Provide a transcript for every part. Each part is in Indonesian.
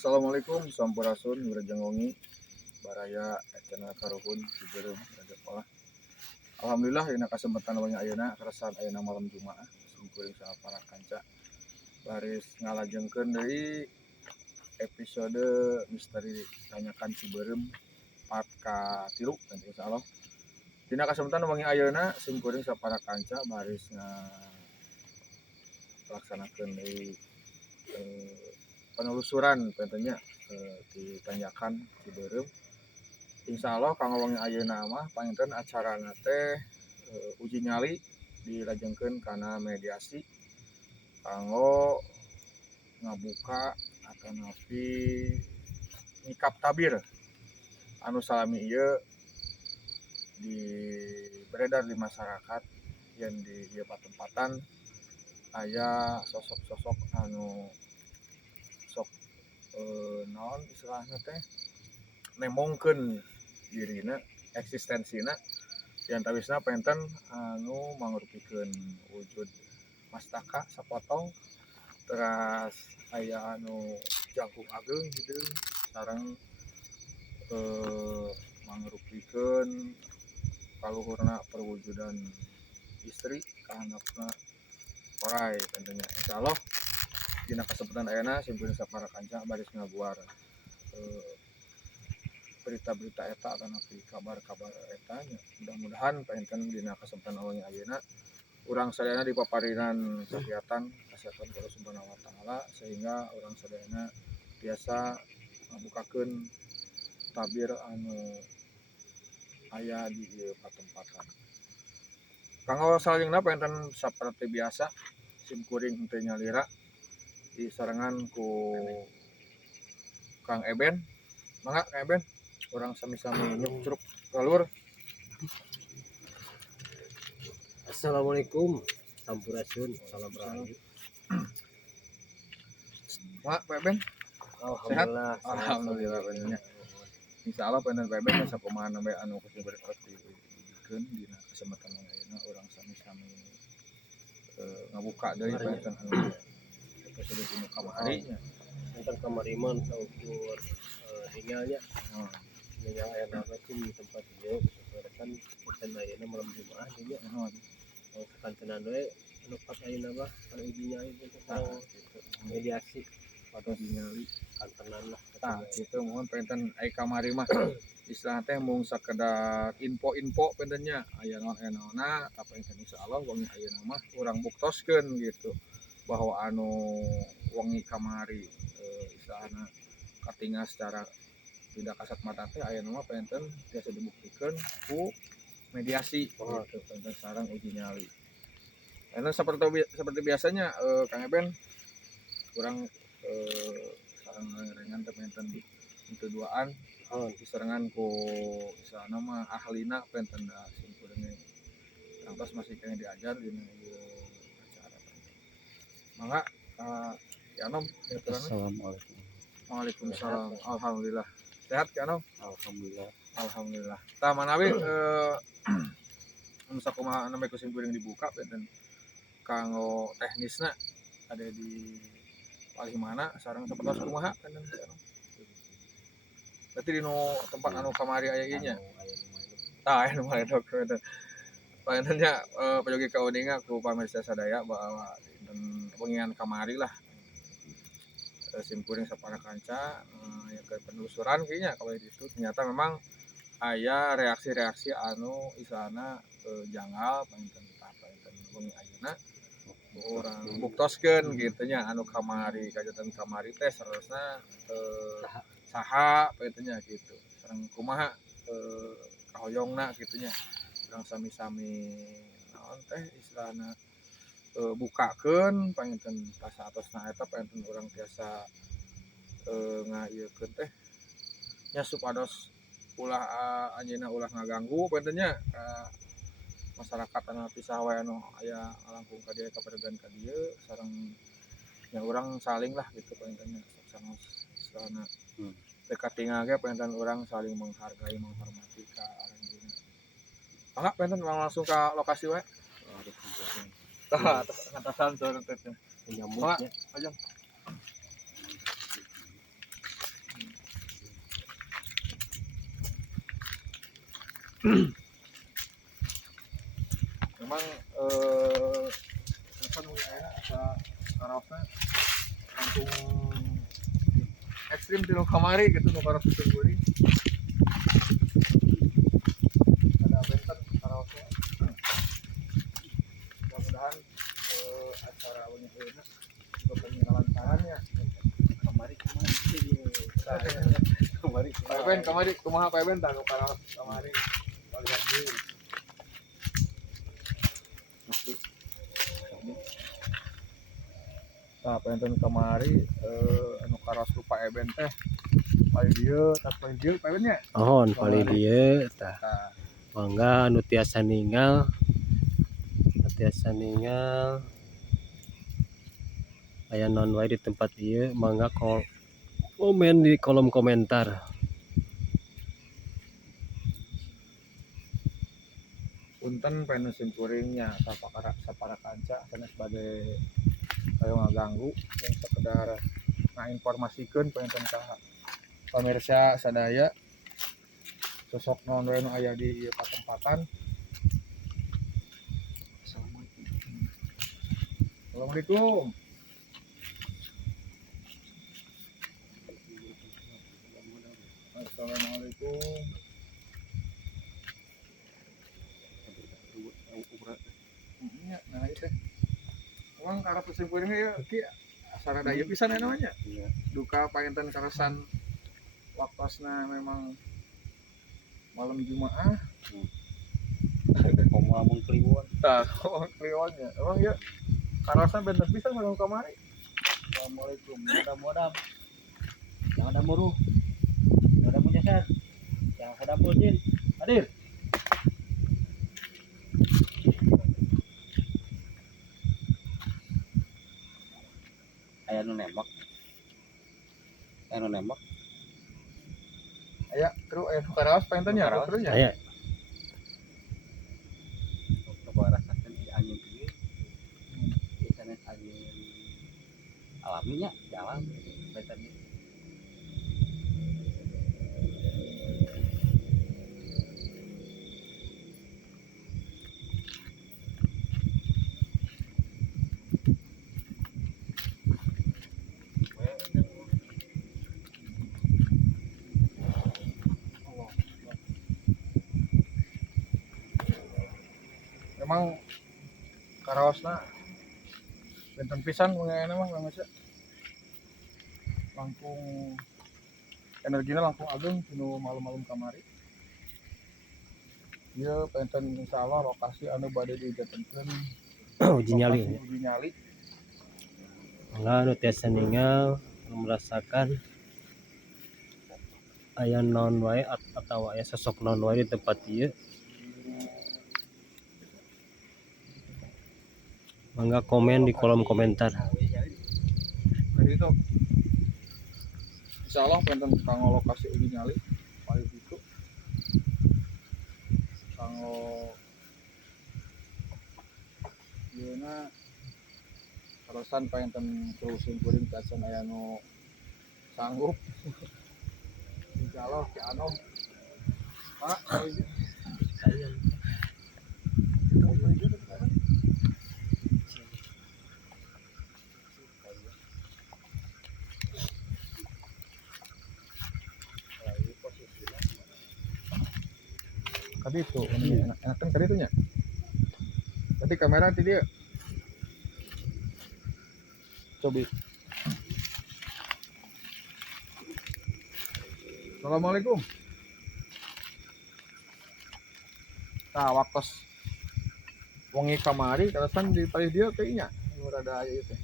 Assalamualaikum, sampurasun, ngurajenggongi, baraya, ecana karuhun, ciberem, rajapola. Alhamdulillah, dina kasempatan wangi ayeuna, keresan ayeuna malam Jumaah, sungkuring saha para kanca. Baris ngalajengkeun deui episode misteri tanyakan ciberem part ka-3 nanti insyaallah. Dina kasempatan wangi ayeuna, sungkuring saha para kanca baris ngalaksanakeun deui penelusuran tentunya ditanyakan Ciberem. Insya Allah kanggo wangi ayeuna mah panginten acarana teh uji nyali dilajengkeun kana mediasi kanggo ngabuka atanapi nyikap tabir anu salami ieu di beredar di masyarakat yang di ieu patempatan aya sosok-sosok anu sok naon istilahna teh nemongkeun dirina eksistensina yang tawisna penten anu mangrupikeun wujud mastaka sapotong teras aya anu jangkung ageng gitu sareng mangrupikeun kaluhurna perwujudan istri ka anakna orai tentunya insyaallah dina kasempatan ayeuna simpeun sapara kanca baris ngaguar berita-berita eta atanapi kabar-kabar eta nya mudah-mudahan painten dina kasempatan aweuna ayeuna urang sadayana dipaparinan kagiatan kesehatan Allah Subhanahu wa taala sehingga urang sadayana biasa ngabukakeun tabir anu aya di ieu patempatan. Kanggo salajengna painten saperti biasa simkuring teu nyalira disarengan ku Kang Eben. Mangga Kang Eben, urang sami-sami nyuk-cruk galur. Assalamualaikum, sampurasun, salam rahayu. Mak Pak Eben, Alhamdulillah, alhamdulillah benernya. Insyaallah panen Pak Eben sakumaha nambe anu kudu berkat dibikeun dina kesempatan ayeuna urang sami-sami ngabuka deui panen anu episode dina kamari nya. Tentang kamariman saukur hingalnya. Yang enak itu di tempat ieu kan kita ayeuna malam Jumaah nya. Kantenan we anu pas ayeuna mah anu ujinya itu tentang mediasi Atau dinyali kantenan lah. tah kitu mohon penten ai kamari mah istilah teh mung sakedar info-info pentennya aya naon-naonna tapi insyaallah wangi ayeuna mah urang buktoskeun gitu bahwa anu wangi kamari istilahna katingal secara tidak kasat mata teh ayeuna mah penten biasa dibuktikeun ku mediasi gitu penten sareng uji nyali. Karena seperti biasanya Kang Eben kurang sareng rengan teh penten itu duaan diserangan ku istilahna mah ahlina penten da simkureunge kantos masih kena diajar dina ieu acara. Mangga Ki Anom Assalamualaikum. Waalaikumsalam. Alhamdulillah. Sehat Ki Anom? Alhamdulillah. Alhamdulillah. Tah manawi sakumaha anu bae kusimkuring dibuka penten kanggo teknisna ada di paling mana sareng sapertos kumaha penten Ki Anom. Berarti di tempat anu kamari aya ieu nya. Tah anu maledog penten. Pantennya pajogi kauninga ku pamirsa sadaya bahwa dinten wengian kamari lah simkuring sapara kanca ya ke penelusuran kayaknya kalau itu ternyata memang aya reaksi-reaksi anu istilahna janggal panten wengi ayeuna urang buktoskeun kitu nya anu kamari kajian kamari teh saresna saha pantennya gitu sareng kumaha kahoyongna kitu nya urang sami-sami naon teh istilahna bukakeun panginten pas atosna eta panginten urang tiasa ngaieukeun teh nya supados ulah anjeunna ulah ngaganggu pantennya masyarakat anu pisah wae anu aya ngalangkung ka dieu kaparegan ka dieu sareng nya urang saling lah gitu pangintennya saksana istilahna dekat tinggal ge panginten urang saling menghargai menghormati ka aranjeunna. Mangga panginten langsung ka lokasi wae. Tah ngatasan sorong teh. Menyambutnya. Ajeng. Memang kan mulai enak asa karosna langsung ekstrim di kamari gitu nu karos itu geuring. Ada benten karosnya. Mudah-mudahan acara awalnya enak juga peninggalan tangannya. Kamari Pak Ben kamari kumaha Pak Ben tah nu karos kamari kalian deui. Nah, penonton kamari anu karos lupa Eben teh paling dieu tak paling dieu Pak Ben nya. Ohon paling dieu tah. Nah, Mangga anu tiasa ninggal aya naon wae di tempat ieu mangga komen di kolom komentar. punten pengen simpuringnya sapara kanca karena sebagai kayak ngaganggu yang sekedar ngainformasikeun penonton ka pemirsa sadaya sosok naon wae nu aya di ieu patempatan. Assalamualaikum. Assalamualaikum. Nah itu emang karena kesimpulannya ya ki sarada ieu pisan ya namanya duka painten karesan waktosna memang malam Jumaah Komo lamun kliwon. tah kliwonnya emang ya karesan bener pisan malam kamari. Assalamualaikum. Mudah-mudahan jangan ada muruh, jangan ada menyeser, jangan ada pujin. Hadir. Aya nu nembak. Aya kru karaos paintennya terusnya. Aya. Coba rasakan angin ini. Biasanya angin alaminya jalan betanya. Memang karaosna benten pisan mengenai mah nggak langkung energina langkung ageng tinu malam-malam kamari. Ieu penten insyaallah lokasi anu bade didatengkeun Uji nyali. uji nyali. Mangga anu tiasa ninggal merasakan aya naon wae atawa aya sosok naon wae di tempat ieu. Mangga komen di kolom komentar. Jadi itu insyaallah penten kanggo lokasi uji nyali paling itu kanggo yeuna karosan penten terusin kuring cacan aya nu sanggup. Insyaallah ki anom Pak kadi itu enakan kadi itu nya. Tadi kamera ti dia. Cobi. Assalamualaikum. Nah, waktos wengi kamari karasan di paling dia kayaknya rada aya itu.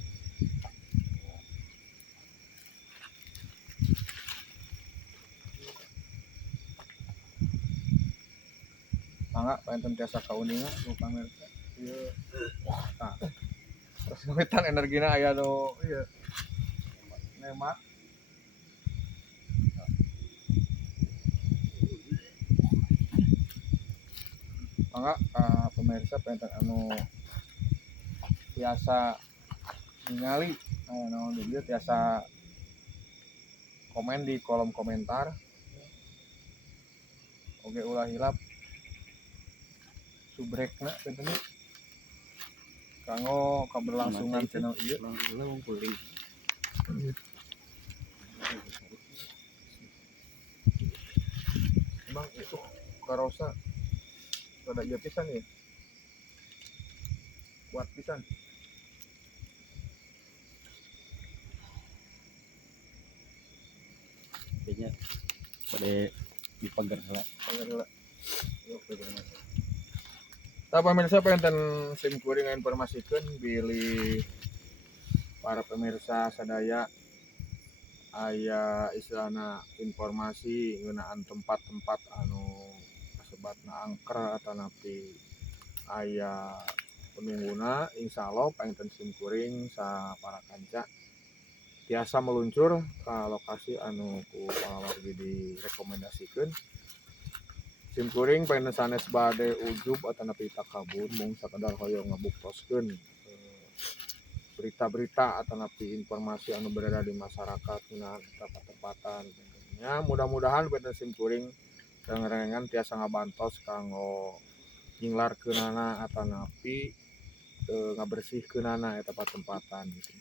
Mangga paenten tiasa kauninga nu pamirsa. Ieu tah. Terus numitan energina aya nu ieu nemak. Mangga pemirsa paenten anu tiasa ningali naon dia tiasa komen di kolom komentar. Oke ulah hilap subrekna katanya kanggo keberlangsungan channel ieu. Langsung kulit. Emang itu karosa rada ieu pisan ya. Kuat pisan. Kayaknya pada dipagar lah. Yuk, pemirsa pengen sim kuring informasikan bilih para pemirsa sadaya aya istilahna informasi ngeunaan tempat-tempat anu kasebatna angker atau napi aya penungguna insyaallah pengen sim kuring sa para kanca biasa meluncur ke lokasi anu ku pawargi direkomendasikeun. Sim kuring pengen sanes bade ujub atau napi takabur mung sakedar hoyong ngabuktoskeun berita-berita atau napi informasi anu berada di masyarakat ngeunaan tempat-tempatan. Ya mudah-mudahan pengen sim kuring rengengan tiasa ngabantos kanggo nyinglarkeunana atau napi ngabersihkeunana eta tempat-tempatan gitu.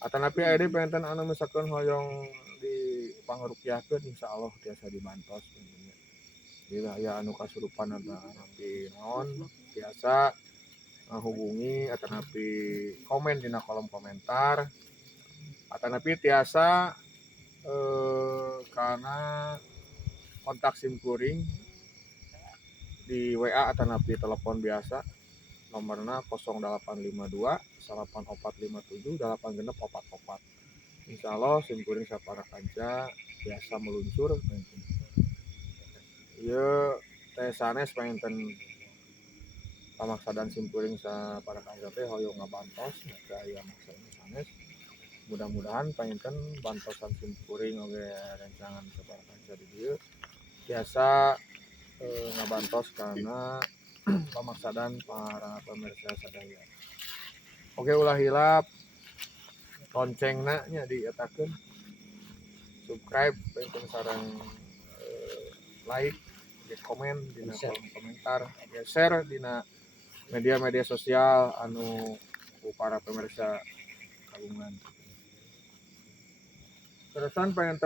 Atau napi aya pengen anu misalkan hoyong di pangrupiahkeun insyaallah tiasa dibantos. Bila ya anu kasurupan atau napi naon biasa hubungi atau napi komen dina kolom komentar atau napi tiasa karena kontak sim kuring di WA atau napi telepon biasa nomorna 0852 8457 8644. Insyaallah sim kuring sapara kanca biasa meluncur. Ieu teh sanes panginten pamaksadan sim kuring sapara kanca teh hoyong ngabantos maka aya maksa sanes. Mudah-mudahan panginten bantosan sim kuring oge rencangan sapara kanca di dieu biasa ngabantos karena pamaksadan para pemirsa sadaya. Oke ulah hilap loncengna nya dietakeun subscribe penting sareng like komen dina kolom komentar share dina media-media sosial anu para pemirsa kagungan. Terusan pengen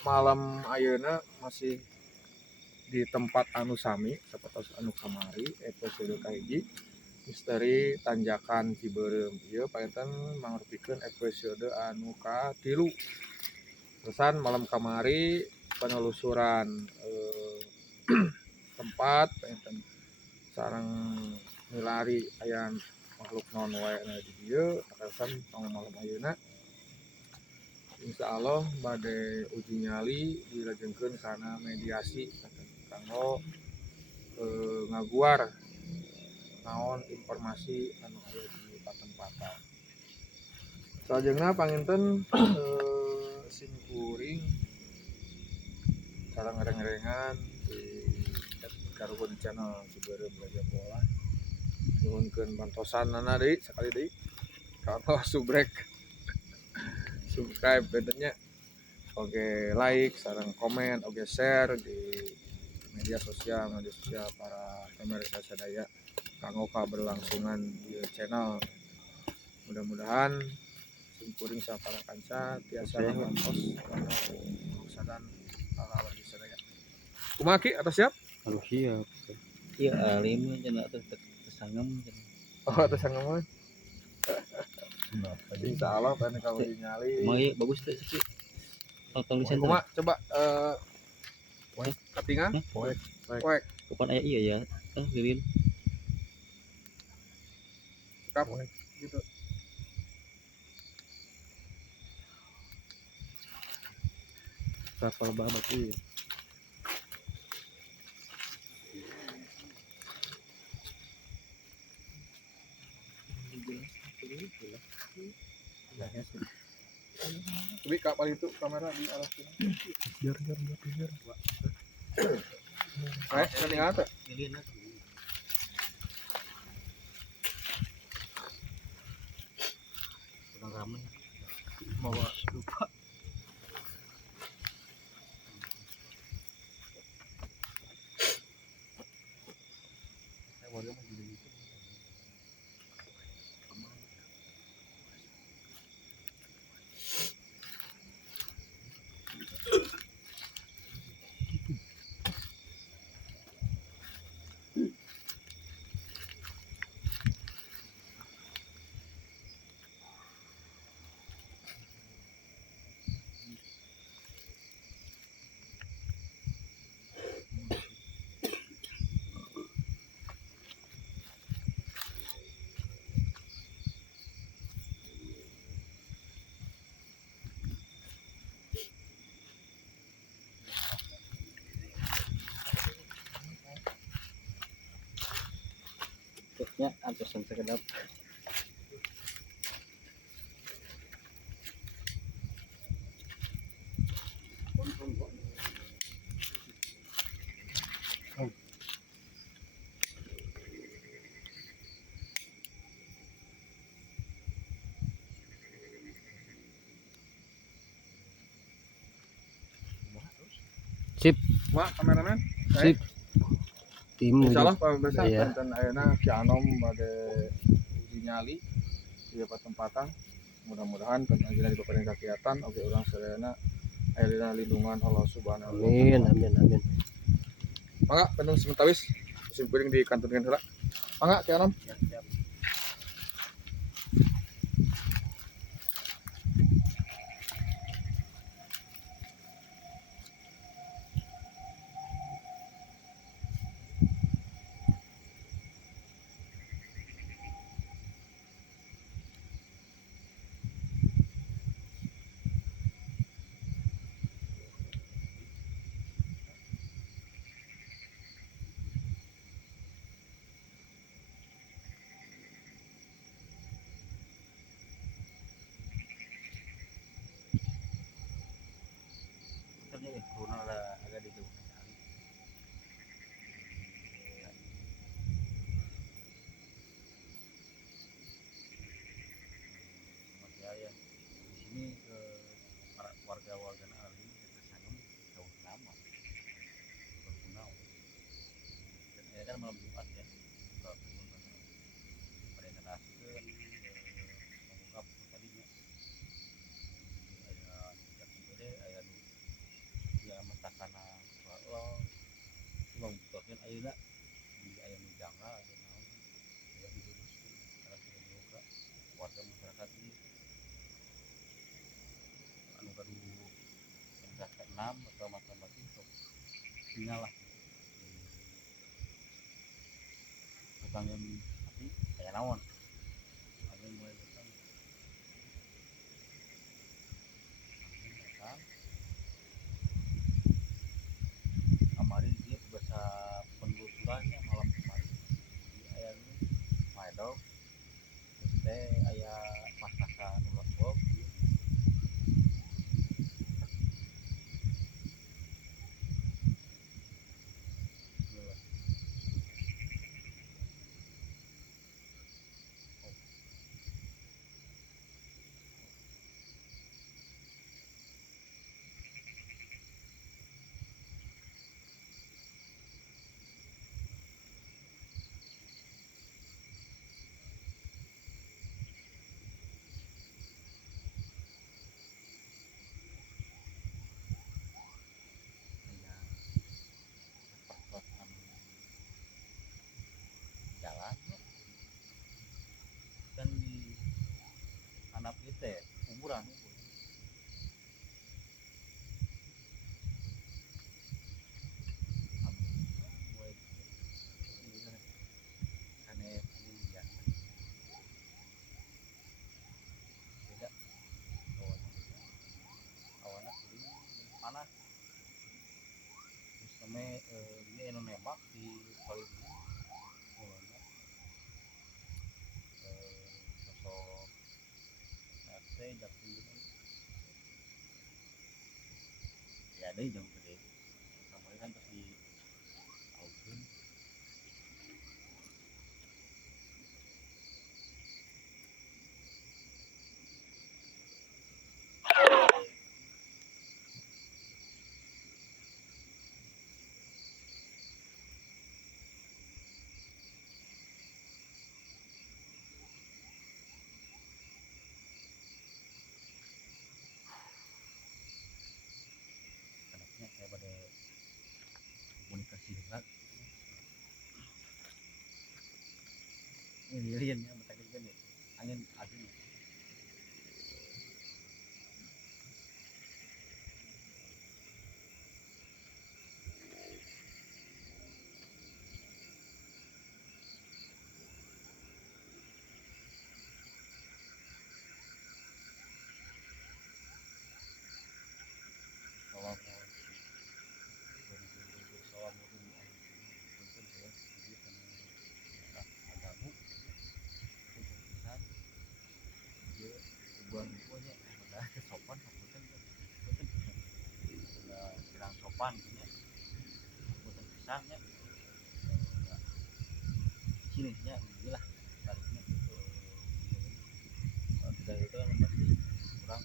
malam ayeuna masih di tempat anu sami sapertos anu kamari episode kahiji misteri tanjakan Ciberem. Ieu pengen mangartikeun episode anu ka-3. Terusan malam kamari penelusuran tempat pengen sareng milari aya makhluk naon wae di dieu terusan malam ayeuna insyaallah bade uji nyali dilajengkeun kana mediasi kanggo ngaguar naon informasi anu aya di patempatan. Salajengna panginten sim kuring sareng ngereng-ngerengan di karuhun channel Ciberem Gajah Pola nuhunkeun bantosanna deui sakali deui kanggo subrek subscribe bedanya oke like sareng komen oke share di media sosial para pemirsa sadaya kanggo kaberlangsungan di channel. Mudah-mudahan sim kuring sapara kanca tiasa ngabantos sadan hal-hal di sadaya. Kumaha Ki atas siap? Harus siap. Iya alim cenah teh tersangem cenah. Oh tersangem. Insyaallah pengen kalau dinyali. Emang iya bagus teh sih. Tulisan Kumaha coba katingan? Poek. Kapan aya iya ya? Lilin. Kap gitu. Kapal babat iya. Tapi kapal itu kamera di arah sini. Biar. Ketinggalan tuh. Lilin lah. Kurang ramen. Bawa lupa. Terusnya antusan sekedap. Sip, Wah, kameramen. sip. Tim Insyaallah pemirsa Iya. enten ayeuna Ki Anom bade uji nyali di pertempatan. Mudah-mudahan pen ajeuna di paparing kegiatan oge urang sadayana aya dina lindungan Allah Subhanahu wa Amin, taala. amin, amin. Mangga penung sementawis musim kuring di kantorkeun heula. Mangga Ki Anom. Siap, siap. Ternyata corona agak dijauhkan. Ya, di sini para warga-warga ahli kita sangat jauh lama berkunau. Dan ya kan malam Jumat ya, kalau pada neraskeun mengungkap tadinya aya yakin gede aya nu ya masakana Allah cuma butuhkeun ayeuna di aya nu janggal aya naon ya diluruskeun karena sudah dibuka warga masyarakat ini anu gaduh tingkat ke-6 atau macam-macam sok tinggal lah tukang yang tapi kayak naon ada mulai datang kemarin dia bahasa penelusurannya malam kemarin di aya nu Maedog terus teh aya Mastaka nu Lombok jalan kan di anak kita kuburan panas terus kami dia anu nembak di Palembang mulanya sosok RT Jakti ya ada jam gede kemarin kan pasti aukeun sopan gitu nya bosan pisan nya sini nya gila baliknya kalau tidak itu kan pasti kurang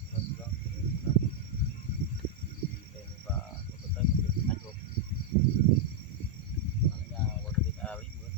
dan pak kebetulan jadi ajuk makanya waktu kita libur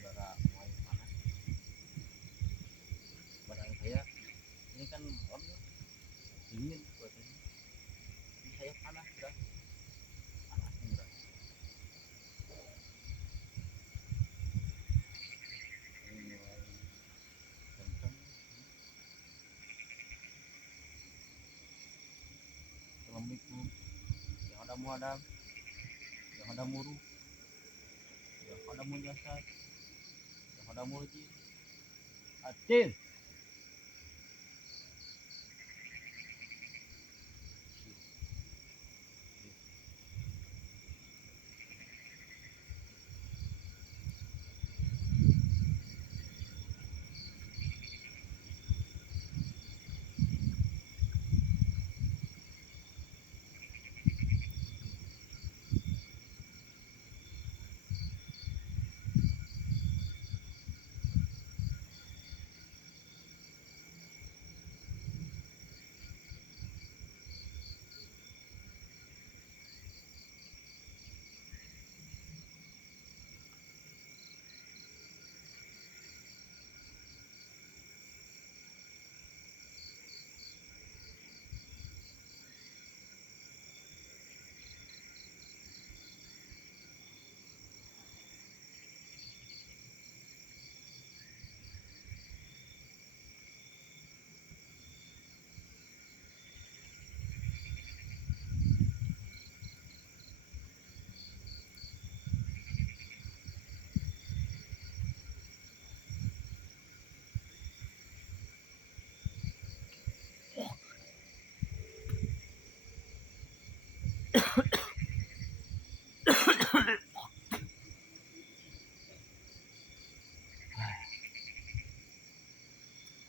udara mulai panas badan saya ini kan dingin buatnya ini saya panas udah panas udah ini mulai kenceng. Assalamualaikum yang ada muadam yang ada muru yang ada mujasad yang ada muji acil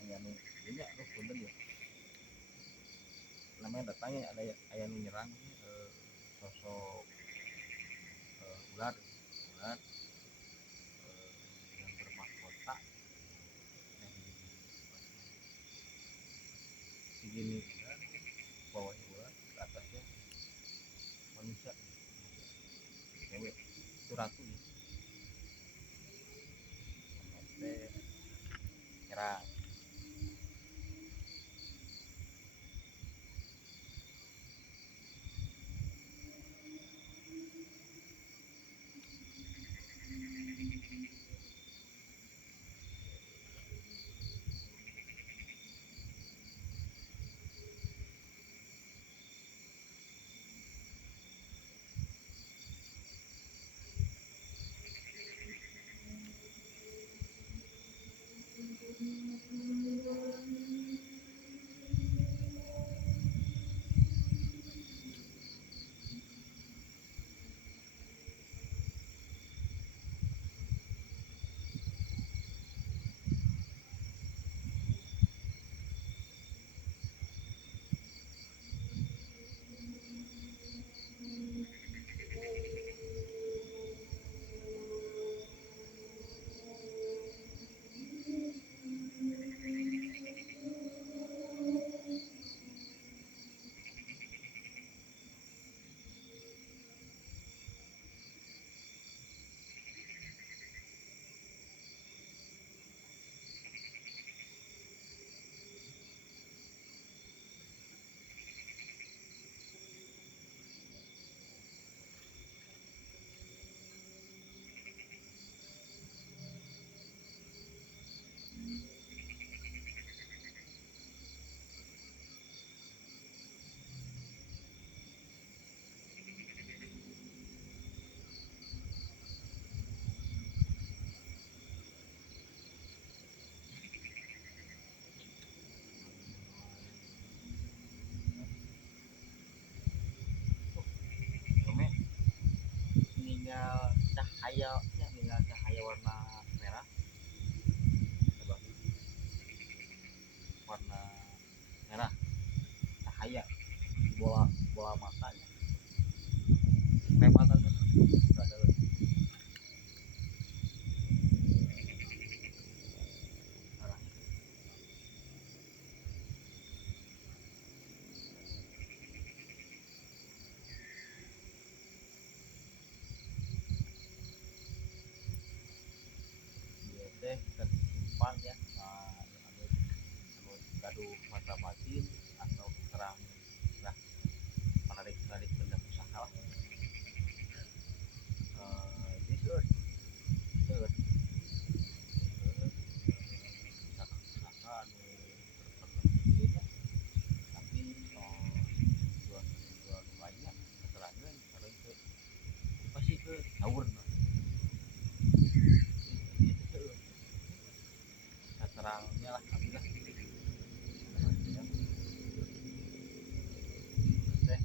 hanya nih ini aku punten ya namanya datangnya ada ayam menyerang sosok ular ular yang bermahkota dari segini ular bawahnya ular ke atasnya manusia cewek itu ratu ya sampai nyerang cahayanya dengan cahaya warna merah coba warna merah cahaya di bola bola matanya kelihatan kan nggak ada arahnya dia teh tersimpan ya anu gaduh mata batin atau terang nah menarik menarik benda pusaka lah ini seueur seueur pusaka anu terpendam tapi tujuan tujuan lainnya keterangan harus ke pasti ke tower nah itu seueur terangnya lah alhamdulillah terangnya teh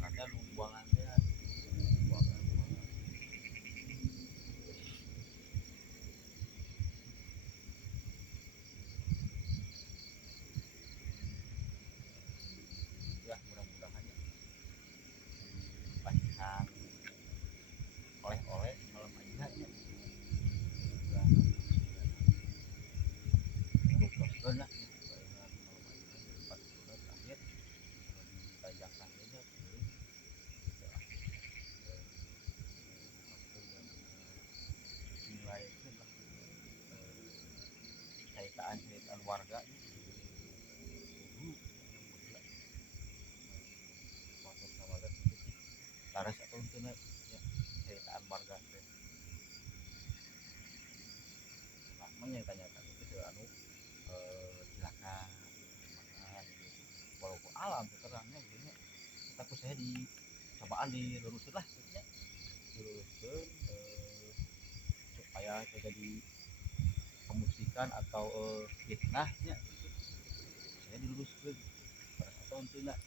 ada buangan teh buangan buangan ya mudah-mudahan ya dipasang oleh-oleh malam aja ya untuk prosesnya terakhir ditajakan aja nilai itu lah ceritaan warga waktu sama laras atau itu ya ceritaan warga namanya tanyakan itu anu silakan mana gitu walaupun alam keterangannya gitu ya tapi saya di cobaan diluruskan lah gitu ya diluruskan supaya terjadi pemusikan atau fitnahnya gitu saya diluruskan pada atau tidak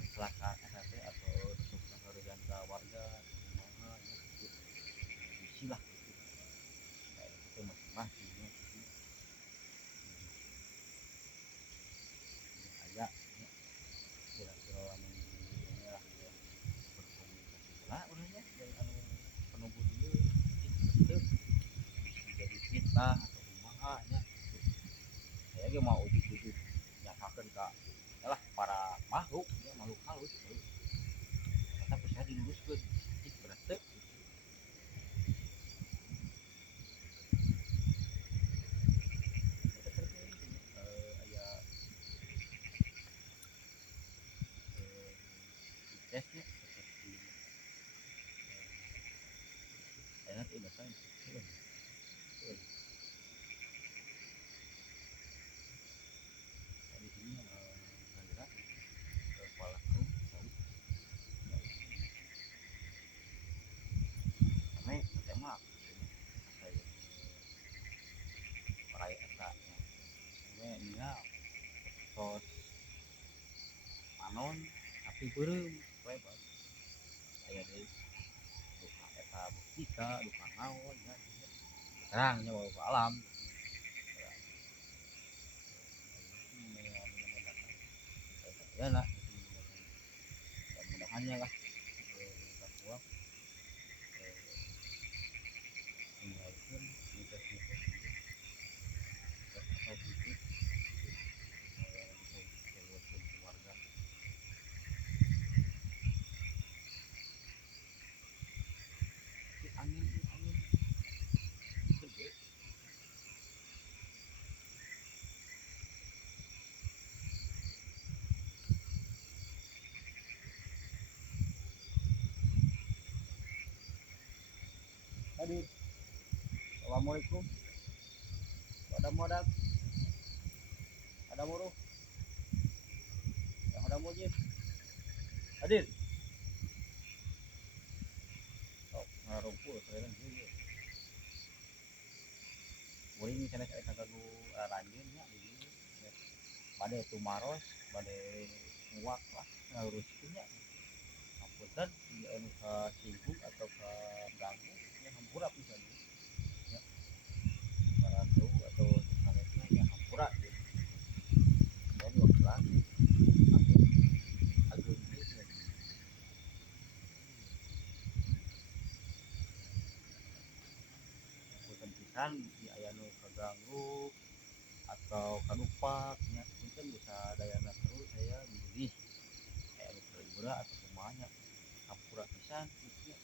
kecelakaan SAP atau untuk pengaruhan ke warga mana gitu isi lah gitu kayak itu masing-masing ya aja kira-kira lamun ini lah ya berkomunikasi lah orangnya dan anu penunggu dia itu jadi fitnah atau kumaha nya saya ge mau ujuk-ujuk nyatakeun ka yalah para makhluk ya makhluk halus tapi saya diluruskeun cik berarti aya tesnya seperti enak ini kan di sini kira kepala tahu kami tema saya perai eta kami ini ya tos manon tapi beureum lebar aya deui duka eta buktika duka naon ya terangnya walau ke alam ya lah mudah-mudahannya lah Papua meninggalkan mitos-mitos atau bisnis untuk keluarga angin gede tadi assalamualaikum ada modal ada muruh yang ada mujib hadir sok ngarumpul saya juga muring misalnya saya kagak lanjut ya ini badai tumaros badai nguak lah ngurusnya punten di anu ka sibuk atau ka ganggu ya hampura pisan ya baratu atau sanesna ya hampura gitu dan waktu lagi agak gitu punten pisan di aya nu kaganggu atau kalupa nya punten bisa dayana terus saya milih kayak anu keribura atau kumanya hampura pisan gitu ya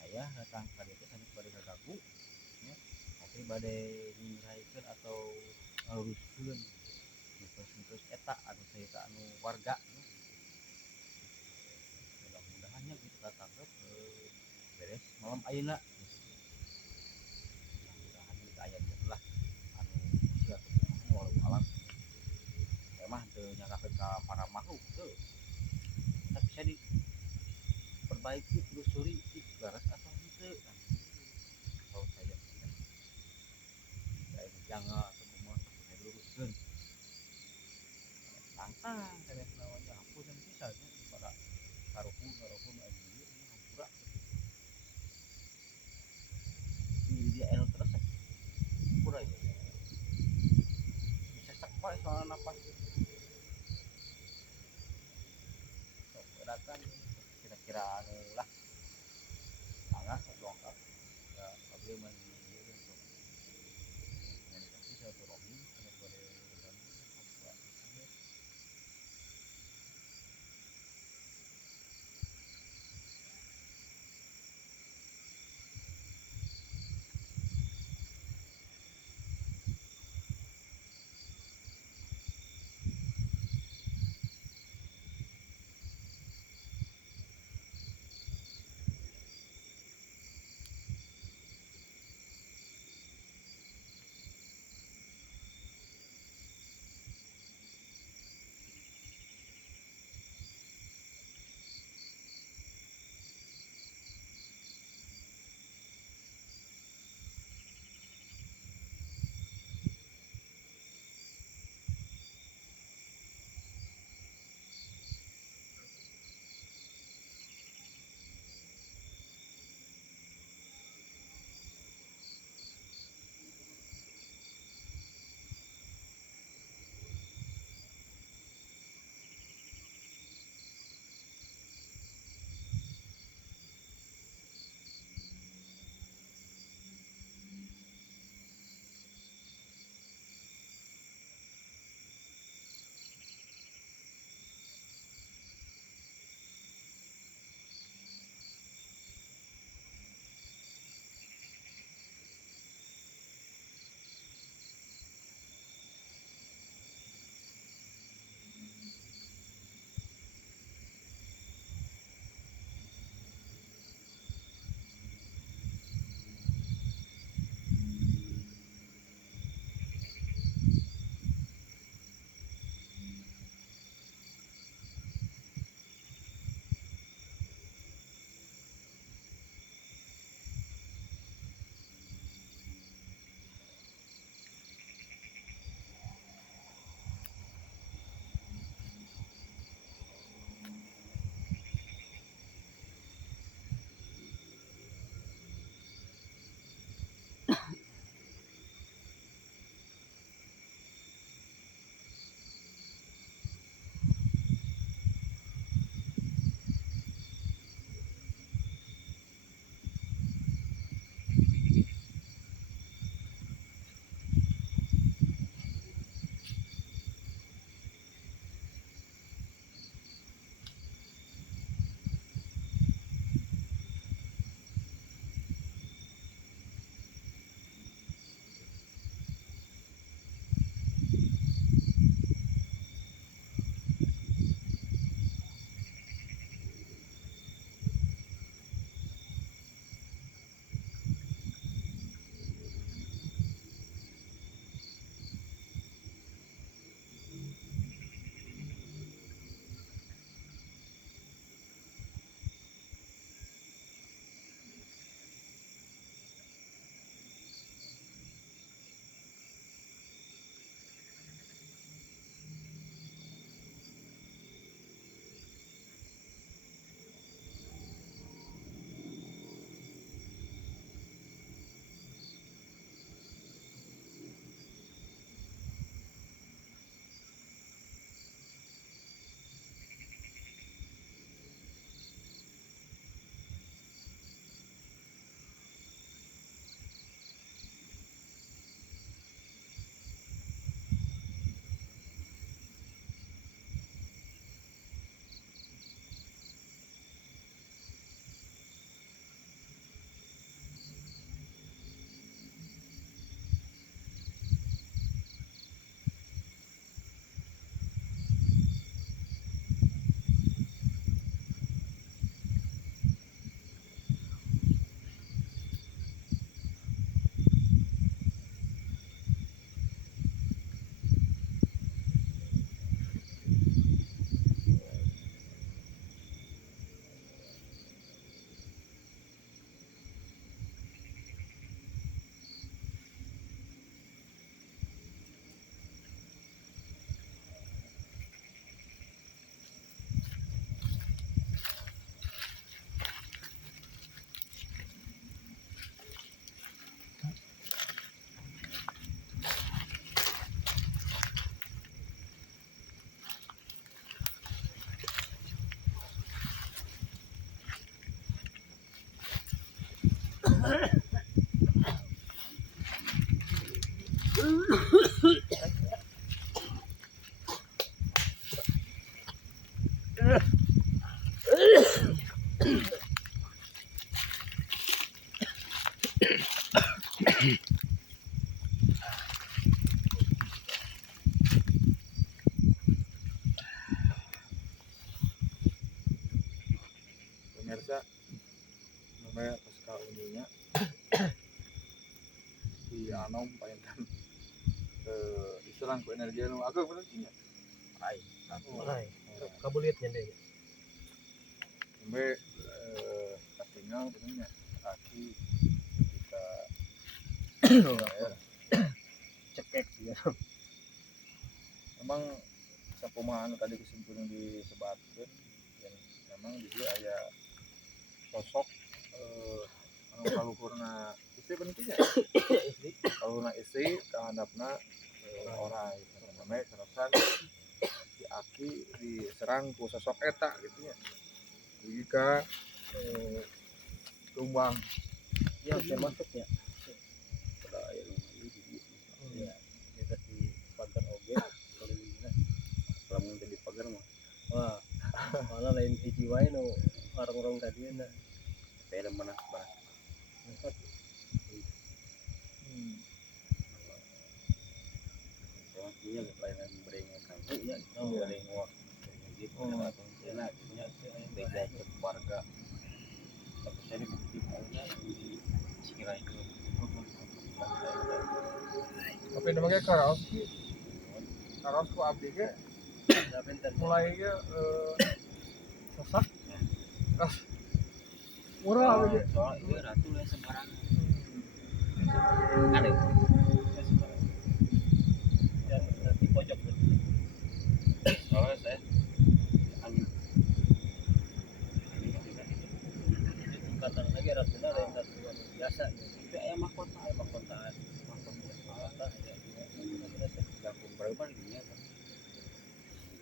saya datang ka dieu teh sanes bade ganggu ya tapi bade nyingiraikeun atau ngaluruskeun mitos-mitos eta anu saya anu warga ya. Mudah-mudahan ya kita tangkap beres malam ayeuna mudah-mudahan kita aya lah anu sia teu walau alam emah teu nyangkakeun ka para makhluk teu tapi bisa diperbaiki telusuri laras atau henteu kalau saya kayak jangan atau kumaha saya luruskeun tantang saya namanya hampun bisa pada karuhun karuhun aja hampura ini dia eno terus hampura ya bisa sekpa soal napas so bedakan kira-kira anu lah sangat dongkap ya kabel mah ini untuk komunikasi satu rohing karena pada hampura Pemirsa namanya pasca uninya di anom paintan diserang ku energi anu agak bener sih ya. Ai, Mulai kabuliatnya deh. Sampai tinggal katanya kaki kita Cekek ya. memang sakumaha anu tadi kesimpulan disebatkan yang memang dia aya sosok anu kaluhurna istri pentingnya kalau na istri kehandapna orang namanya terusan si Aki diserang ku sosok eta gitu ya jika tumbang Ya termasuk ya. pada aya nu ieu Ya. Kita di pagar oge kelilingna. lamun teh di pagar mah Wah, malah lain hiji wae nu orang-orang tadi na. teh ada mana baras sama kieu lain berengan kan ya Oh, berengok gitu atau enak nya beda cek warga tapi saya bukti aja di Sirai itu tapi namanya karaos ku abdi ge Nah, bentar. mulai ge sesak murah abdi ge soal itu ratu ya sembarangan ada Dan di pojok tuh. soalnya saya angin Tingkatan lagi ratunya ada yang ratuan biasa ya. itu ayam mahkota Mahkotaan. Mahkota ya. ganggu berapa nih kan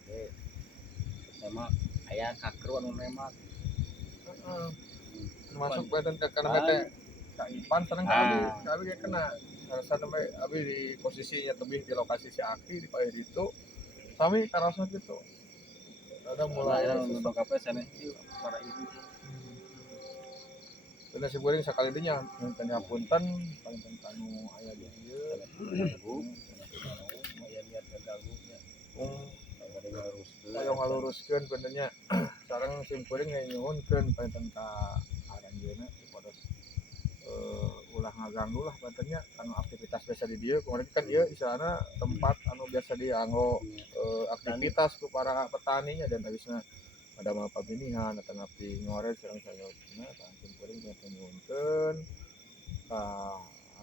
jadi sama ayah kakru anu nemak termasuk badan karena bete Kak Ipan seneng ka abi ge kena rasa sampai abi di posisinya tebih di lokasi si Aki di paeh itu sami karasa gitu ada mulai nunduk apa sana itu para ibu dan si Buring sekali dinya minta punten paling kanu aya di ieu Ya niat ngeganggu ya. yang ngaluruskeun benernya sareng si Buring nyuhunkeun paling ka aranjeuna supados ulah ngaganggu lah katanya anu aktivitas biasa di dieu kemarin kan ieu istilahna tempat anu biasa dianggo aktivitas ku para petaninya dan habisnya ada mah pabinihan atau napi ngores sareng sayurna tangsim kuring kita nyuhunkeun ka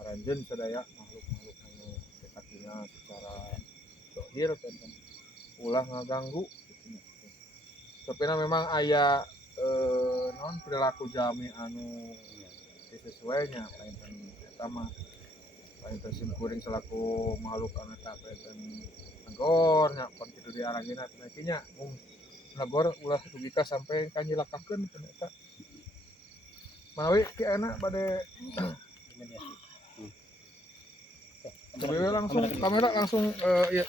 aranjeun sadaya makhluk-makhluk anu tekatina secara zahir kan ulah ngaganggu gitu. Tapi memang aya non perilaku jami anu sesuainya painten eta mah painten sim kuring selaku makhluk anu eta painten negor nya pon kitu diaranjeunna kinya mung negor ulah dugika sampai kanyilakakeun ternyata mawi ki enak bade coba langsung kamera langsung ya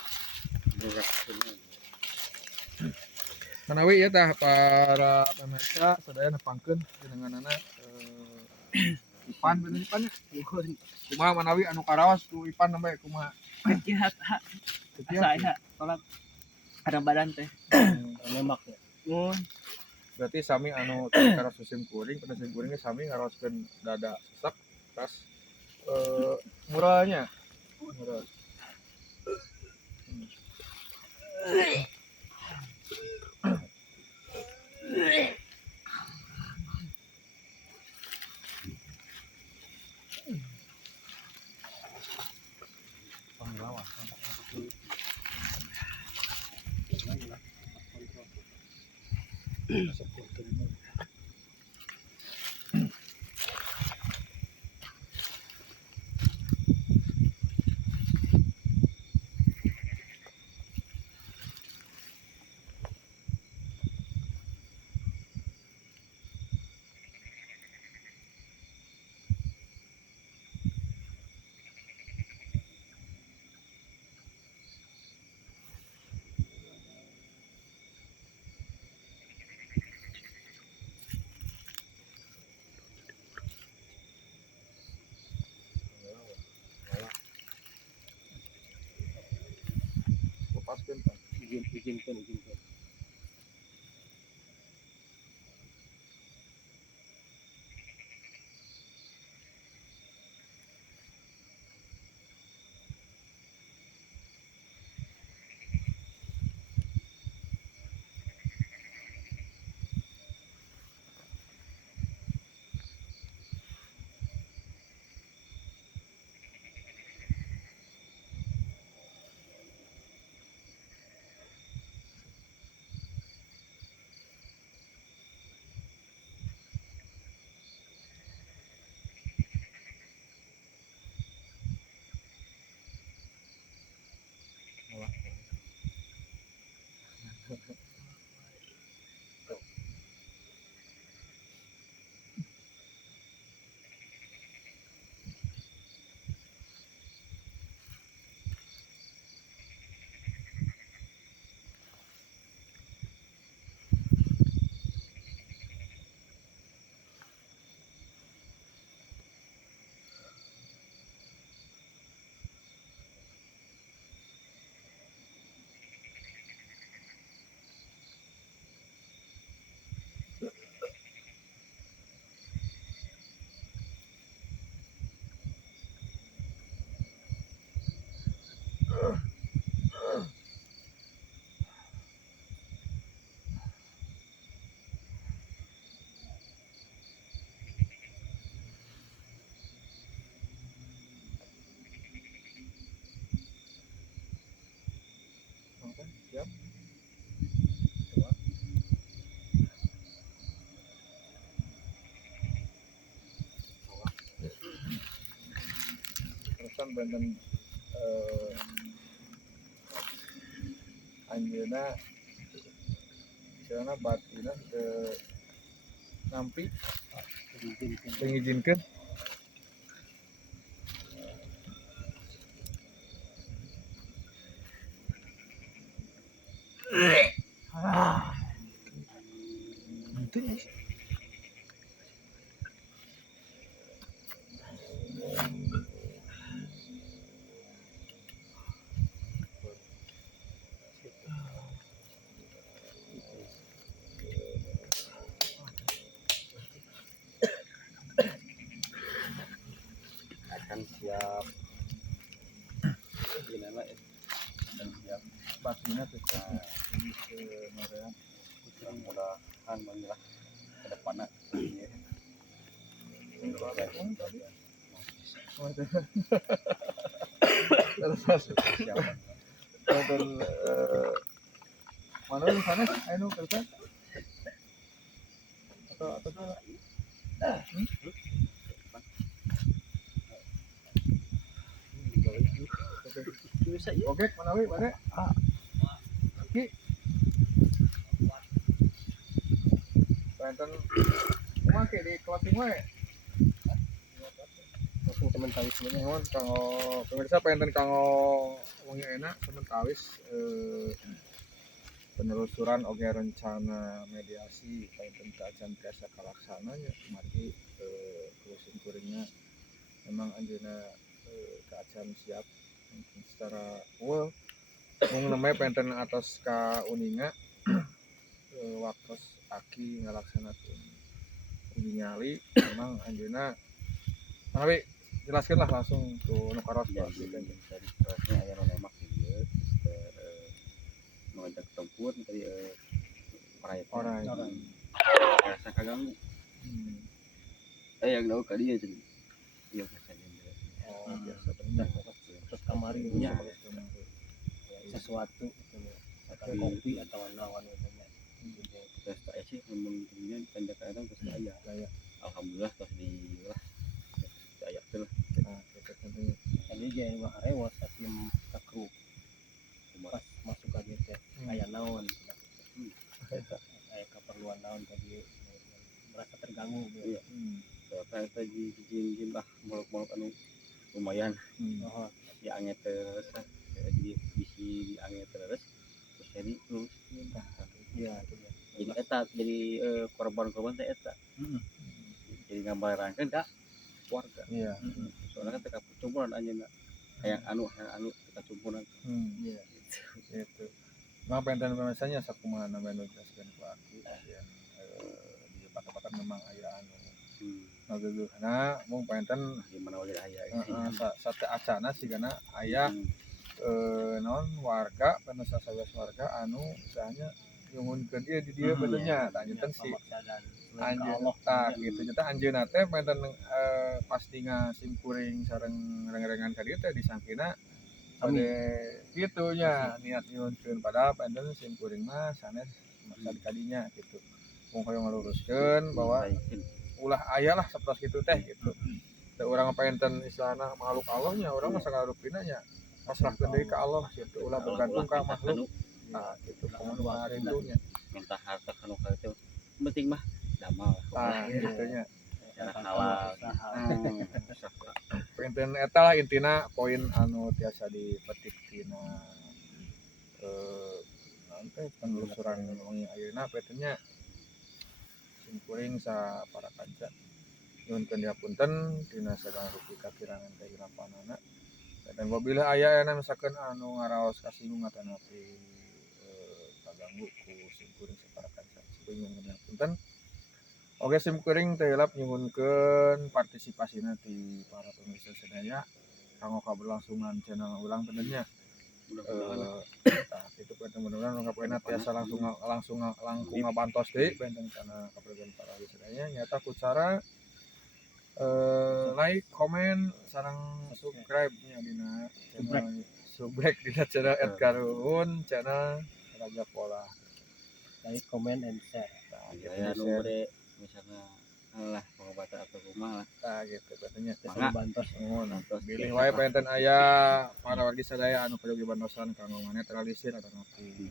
manawi ya tah para pemirsa sadaya nepangkeun jenenganana Ipan bener Ipan ya kumaha manawi anu karaos tu Ipan namanya kumaha Kekihat saya tolak ada badan teh Nemak ya. mun berarti sami anu karaos musim kuring pada musim kuringnya sami ngarooskeun dada sesak tas muralnya mural lepaskeun izinkan oke siap terusan benten anjeuna istilahna batina ke nampi mengizinkan akan siap gimana ya akan siap batina tuh ke Norea mudah-mudahan menjelang ke depannya siap dan mana di sana anu kerja atau oke mana we mana oke benten cuma kayak di closing we langsung teman tahu semuanya nuhun kanggo pemirsa pengen kanggo wongi enak sementawis penelusuran oge rencana mediasi pengen kajian biasa kalaksananya mari kurusin kuringnya memang anjeuna keadaan siap mungkin secara mung namanya penten atas ka uninga waktu aki ngalaksanakeun uji nyali memang anjeuna tapi jelaskan lah langsung tuh nu karos jadi Pak. dari prosesnya aya nu lemak dia ngajak tempur dari Orang. rasa kaganggu Hmm. yang tahu kali ya jadi iya kesannya Oh, biasa benar. terus kamari Ya. sesuatu atau kopi atau nawan namanya terus saya sih ngomong kemudian pendek kadang terus saya Kayak alhamdulillah terus di lah saya terus nah, kita tentunya. tadi aja yang mah rewas tapi takru pas masuk aja teh kayak naon kayak keperluan naon tadi merasa terganggu Iya. Saya tadi izin lah muluk-muluk anu lumayan oh ya angin terus jadi bisi di angin terus jadi terus iya itu ya jadi eta jadi korban-korban teh eta jadi gambarankeun ka keluarga Iya. soalnya kan teka cumpuran anjeunna hayang anu teka cumpuran iya gitu. Nah penten biasanya sakumaha menu jelaskeun ku aki yang di tempat-tempat memang aya anu ngageugeuhna mung penten Gimana wae aya. sate acana sigana aya naon warga penten sasabelas warga anu misalnya nyuhunkeun ieu di dieu benernya tah nyeuten si anjeun tah gitu nyata anjeunna teh penten pastinga simkuring sareng reng-rengan ka dieu teh disangkina ade kitu nya niat nyuhunkeun padahal penten simkuring mah sanes maksud kadinya gitu mung hoyong ngaluruskeun bahwa ulah aya lah sapertos kitu teh gitu teh urang penten istilahna makhluk Allah nya urang mah sakarupina nya pasrahkeun deui ka Allah gitu ulah bergantung ka makhluk nah gitu kumaha harintunya Minta harta kanu ka itu penting mah damal. tah gitu nya Cara halal. penten eta lah intina poin anu tiasa dipetik tina naon teh penelusuran wengi ayeuna pentennya simkuring sa para kanca nyuhunkeun dihapunten dina sagala rupi kakirangan kahilapanana dan apabila aya ena misalkan anu ngaraos kasinggung atau napi kaganggu ku simkuring sa para kanca simkuring nyuhunkeun dihapunten oge simkuring teh hilap nyuhunkeun partisipasina ti para pemirsa sadaya kanggo kaberlangsungan channel urang benernya itu penten mudah-mudahan kapoena tiasa langsung ngabantos deui penten kana kapregan para sadaya nyata ku cara like, comment, sareng subscribe nya dina channel subrek dina channel @karuhun channel Raja Pola. Like, comment, and share. Ya nomor misalnya lah pengobatan atau rumah lah. Tah gitu katanya. Bantos. Pilih wae penten aya para wargi sadaya anu kudu dibantosan kanggo netralisir atau napi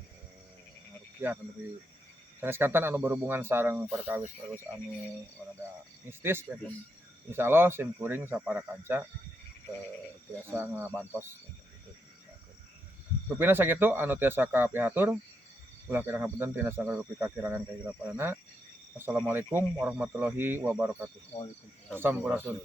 ngarukiah tapi sanes kantan anu berhubungan sareng perkawis terus anu rada mistis penten insyaallah simkuring sapara kanca tiasa ngabantos gitu. Rupina sakitu anu tiasa kapihatur ulah kirang hapunten tina sagala rupi kakirangan kahilapanana. Wassalamualaikum warahmatullahi wabarakatuh. Waalaikumsalam. Sampurasun.